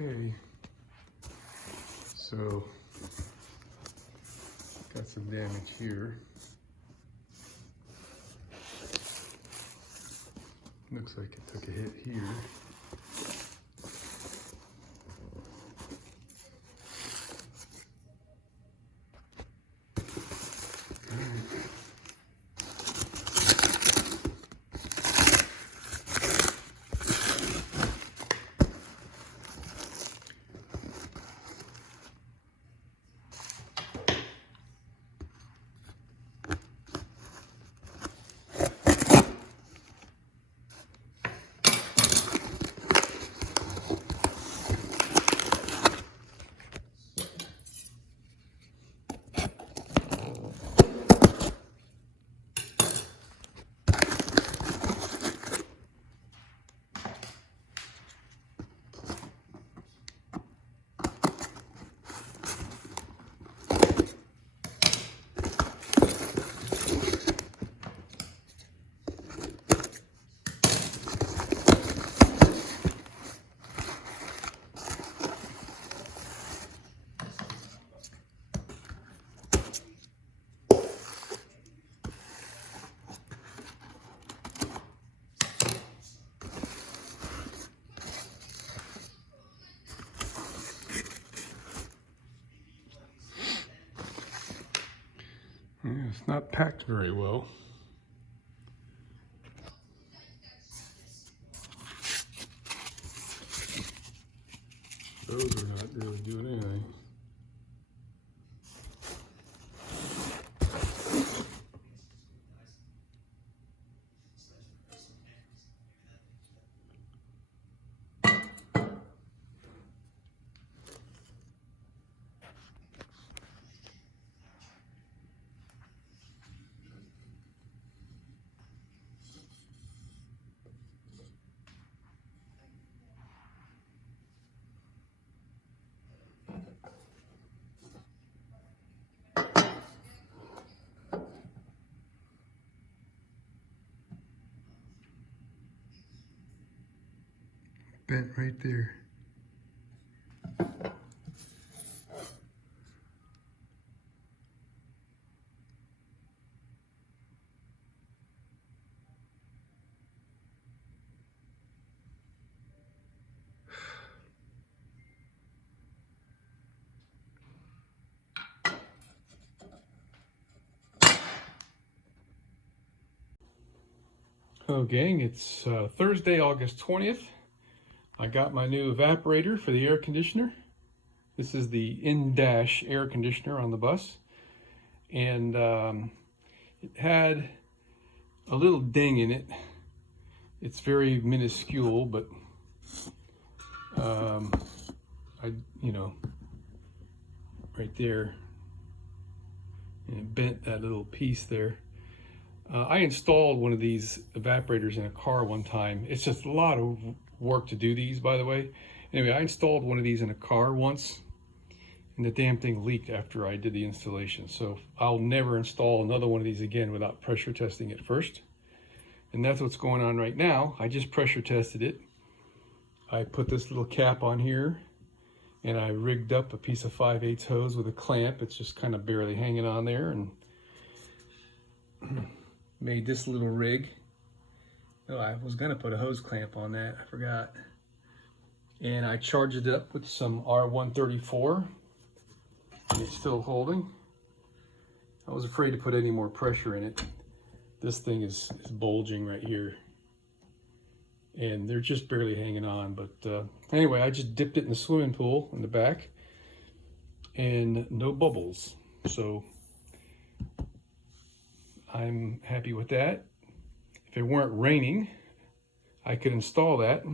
Okay, so got some damage here. Looks like it took a hit here. Yeah, it's not packed very well. Those are not really doing anything. Bent right there. Hello gang, it's Thursday, August 20th. I got my new evaporator for the air conditioner. This is the in-dash air conditioner on the bus. And it had a little ding in it. It's very minuscule, but right there, and it bent that little piece there. I installed one of these evaporators in a car one time. It's just a lot of work to do these, by the way. Anyway, I installed one of these in a car once, and the damn thing leaked after I did the installation. So I'll never install another one of these again without pressure testing it first. And that's what's going on right now. I just pressure tested it. I put this little cap on here, and I rigged up a piece of 5/8 hose with a clamp. It's just kind of barely hanging on there, and made this little rig. Oh, I was gonna put a hose clamp on that, I forgot. And I charged it up with some R134, and it's still holding. I was afraid to put any more pressure in it. This thing is bulging right here, and they're just barely hanging on. But anyway, I just dipped it in the swimming pool in the back, and no bubbles. So I'm happy with that. If it weren't raining, I could install that